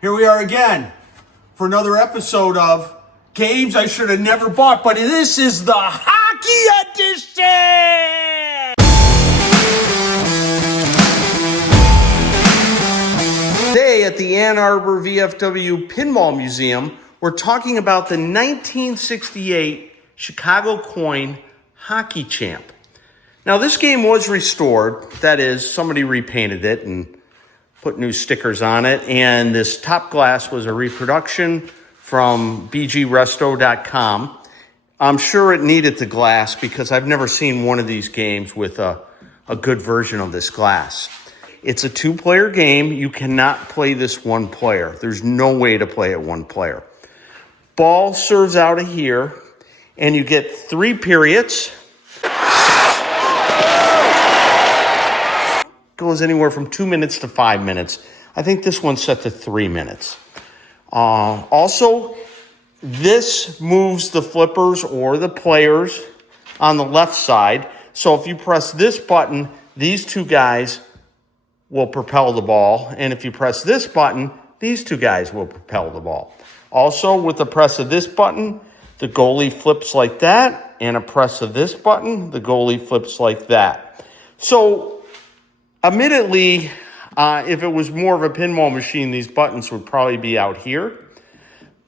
Here we are again for another episode of Games I Should Have Never Bought, but this is the Hockey Edition! Today at the Ann Arbor VFW Pinball Museum, we're talking about the 1968 Chicago Coin Hockey Champ. Now this game was restored, that is, somebody repainted it and put new stickers on it, and this top glass was a reproduction from bgresto.com. I'm sure it needed the glass because I've never seen one of these games with a good version of this glass. It's a two-player game. You cannot play this one player. There's no way to play it one player. Ball serves out of here, and you get 3 periods. Goes anywhere from 2 minutes to 5 minutes. I think this one's set to 3 minutes. Also, this moves the flippers or the players on the left side. So if you press this button, these two guys will propel the ball. And if you press this button, these two guys will propel the ball. Also, with the press of this button, the goalie flips like that. And a press of this button, the goalie flips like that. So admittedly, if it was more of a pinball machine, these buttons would probably be out here.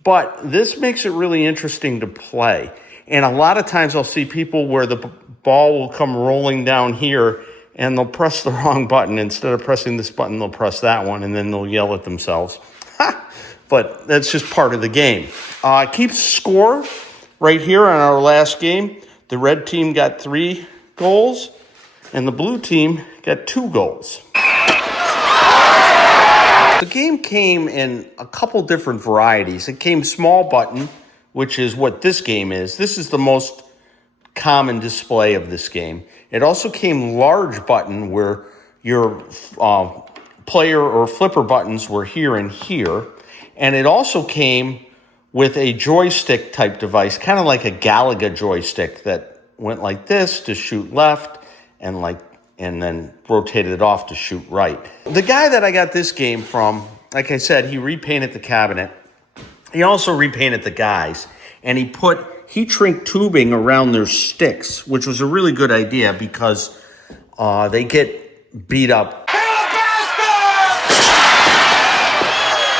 But this makes it really interesting to play. And a lot of times I'll see people where the ball will come rolling down here and they'll press the wrong button. Instead of pressing this button, they'll press that one and then they'll yell at themselves. But that's just part of the game. Keeps score right here on our last game. The red team got 3 goals and the blue team got 2 goals. The game came in a couple different varieties. It came small button, which is what this game is. This is the most common display of this game. It also came large button, where your player or flipper buttons were here and here. And it also came with a joystick type device, kind of like a Galaga joystick that went like this to shoot left and then rotated it off to shoot right. The guy that I got this game from, like I said, he repainted the cabinet. He also repainted the guys, and he put heat shrink tubing around their sticks, which was a really good idea because they get beat up.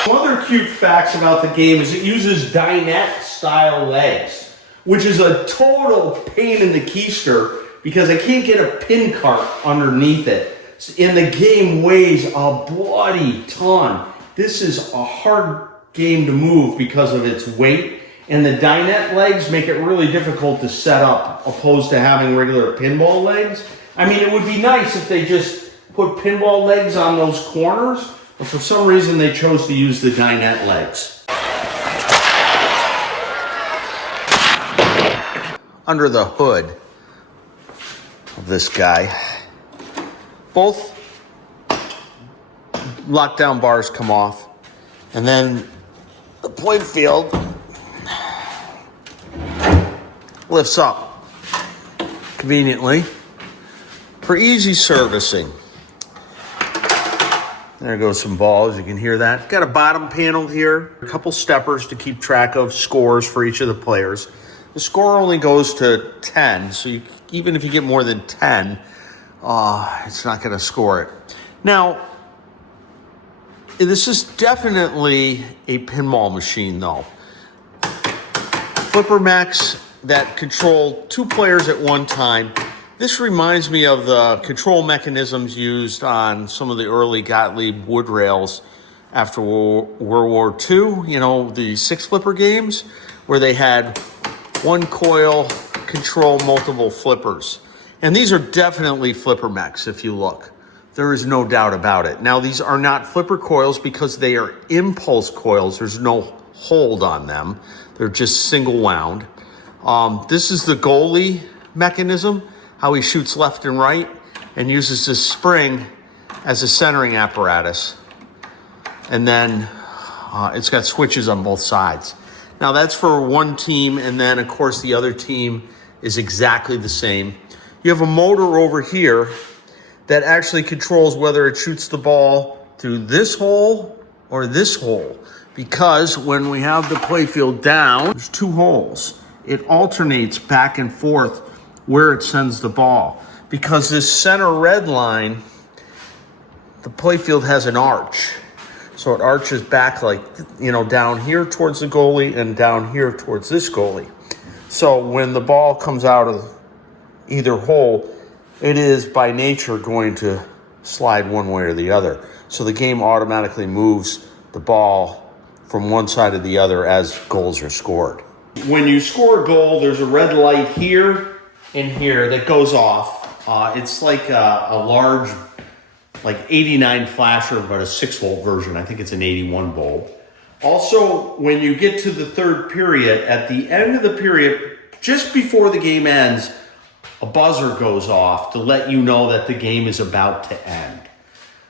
Some other cute facts about the game is it uses dinette style legs, which is a total pain in the keister because I can't get a pin cart underneath it. And the game weighs a bloody ton. This is a hard game to move because of its weight. And the dinette legs make it really difficult to set up opposed to having regular pinball legs. I mean, it would be nice if they just put pinball legs on those corners, but for some reason they chose to use the dinette legs. Under the hood of this guy, both lockdown bars come off, and then the plate field lifts up conveniently for easy servicing. There goes some balls, you can hear that. Got a bottom panel here, a couple steppers to keep track of scores for each of the players. The score only goes to 10, so even if you get more than 10, it's not going to score it. Now, this is definitely a pinball machine, though. Flipper mechs that control 2 players at one time. This reminds me of the control mechanisms used on some of the early Gottlieb wood rails after World War II. You know, the 6-flipper games where they had one coil control multiple flippers. And these are definitely flipper mechs if you look. There is no doubt about it. Now, these are not flipper coils because they are impulse coils. There's no hold on them. They're just single wound. This is the goalie mechanism, how he shoots left and right and uses this spring as a centering apparatus. And then it's got switches on both sides. Now that's for one team, and then of course the other team is exactly the same. You have a motor over here that actually controls whether it shoots the ball through this hole or this hole, because when we have the playfield down, there's two holes. It alternates back and forth where it sends the ball. Because this center red line, the playfield has an arch. So it arches back like, down here towards the goalie and down here towards this goalie. So when the ball comes out of either hole, it is by nature going to slide one way or the other. So the game automatically moves the ball from one side to the other as goals are scored. When you score a goal, there's a red light here and here that goes off. It's like a large, like 89 flasher, but a 6-volt version. I think it's an 81 bulb. Also, when you get to the third period, at the end of the period, just before the game ends, a buzzer goes off to let you know that the game is about to end.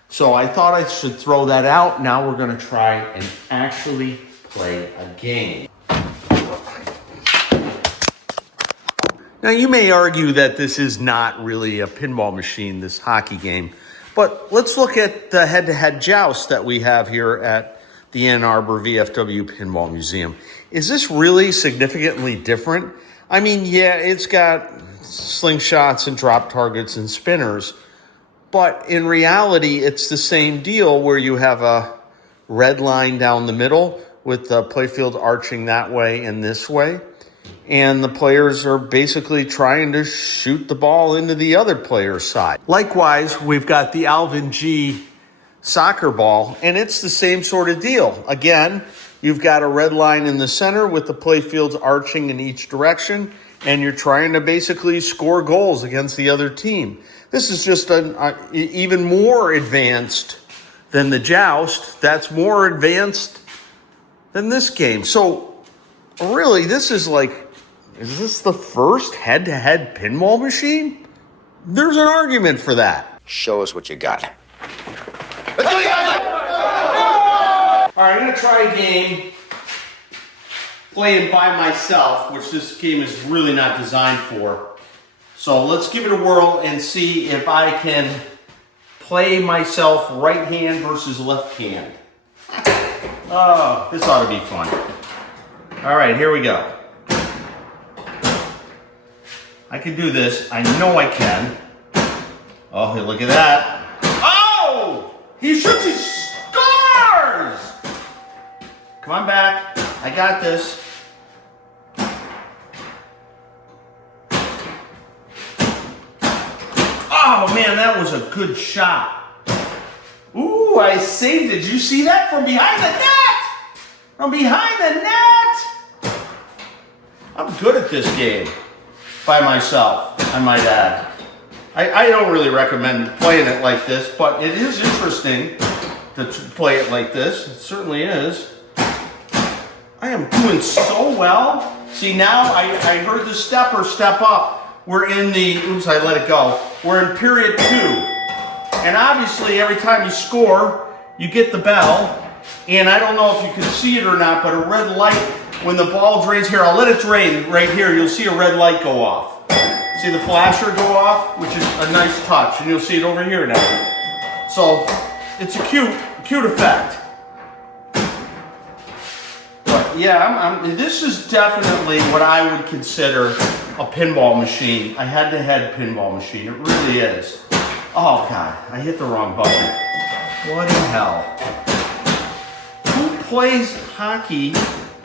So I thought I should throw that out. Now we're going to try and actually play a game. Now you may argue that this is not really a pinball machine, this hockey game, but let's look at the head-to-head joust that we have here at the Ann Arbor VFW Pinball Museum. Is this really significantly different? I mean, yeah, it's got slingshots and drop targets and spinners, but in reality, it's the same deal where you have a red line down the middle with the playfield arching that way and this way. And the players are basically trying to shoot the ball into the other player's side. Likewise, we've got the Alvin G soccer ball, and it's the same sort of deal. Again, you've got a red line in the center with the playfields arching in each direction, and you're trying to basically score goals against the other team. This is just even more advanced than the joust. That's more advanced than this game. So really, this is is this the first head-to-head pinball machine? There's an argument for that. Show us what you got. All right, I'm gonna try a game playing by myself, which this game is really not designed for. So let's give it a whirl and see if I can play myself right hand versus left hand. Oh, this ought to be fun. All right, here we go. I can do this. I know I can. Oh, hey, look at that. Oh! He shoots, he scores! Come on back. I got this. Oh, man, that was a good shot. Ooh, I saved it. Did you see that? From behind the net! From behind the net! I'm good at this game. By myself, I might add. I don't really recommend playing it like this, but it is interesting to play it like this. It certainly is. I am doing so well. See, now I heard the stepper step up. We're in the, oops, I let it go. We're in period 2. And obviously, every time you score, you get the bell. And I don't know if you can see it or not, but a red light, when the ball drains here, I'll let it drain right here, you'll see a red light go off. See the flasher go off, which is a nice touch, and you'll see it over here now. So it's a cute effect. But yeah, this is definitely what I would consider a pinball machine, a head-to-head pinball machine. It really is. Oh God, I hit the wrong button. What in hell? Who plays hockey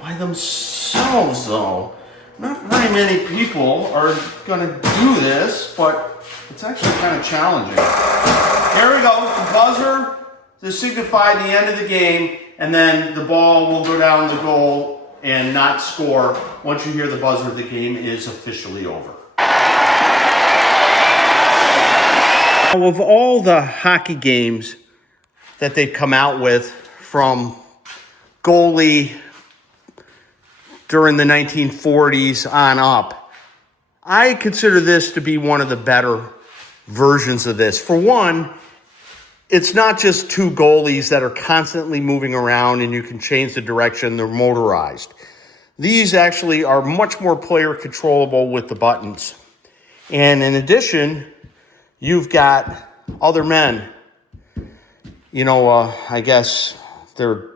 by themselves, though? Not very many people are going to do this, but it's actually kind of challenging. Here we go, the buzzer to signify the end of the game, and then the ball will go down the goal and not score. Once you hear the buzzer, the game is officially over. Now, of all the hockey games that they've come out with from goalie during the 1940s on up, I consider this to be one of the better versions of this. For one, it's not just two goalies that are constantly moving around and you can change the direction, they're motorized. These actually are much more player controllable with the buttons. And in addition, you've got other men, I guess they're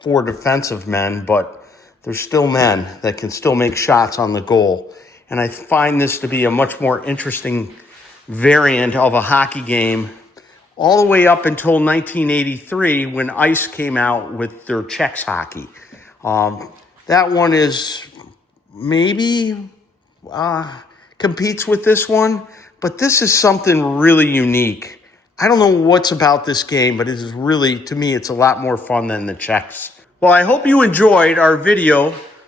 for defensive men, but they're still men that can still make shots on the goal. And I find this to be a much more interesting variant of a hockey game, all the way up until 1983 when ice came out with their Czechs hockey. That one is maybe competes with this one, but this is something really unique. I don't know what's about this game, but it is really, to me, it's a lot more fun than the Czechs. Well, I hope you enjoyed our video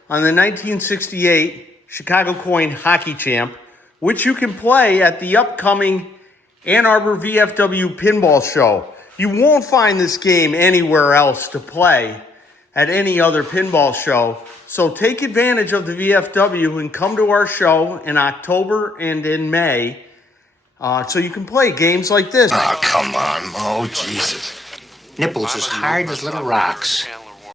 on the 1968 Chicago Coin Hockey Champ, which you can play at the upcoming Ann Arbor VFW Pinball Show. You won't find this game anywhere else to play at any other pinball show. So take advantage of the VFW and come to our show in October and in May so you can play games like this. Oh, come on. Oh, Jesus. Nipples as hard as little rocks.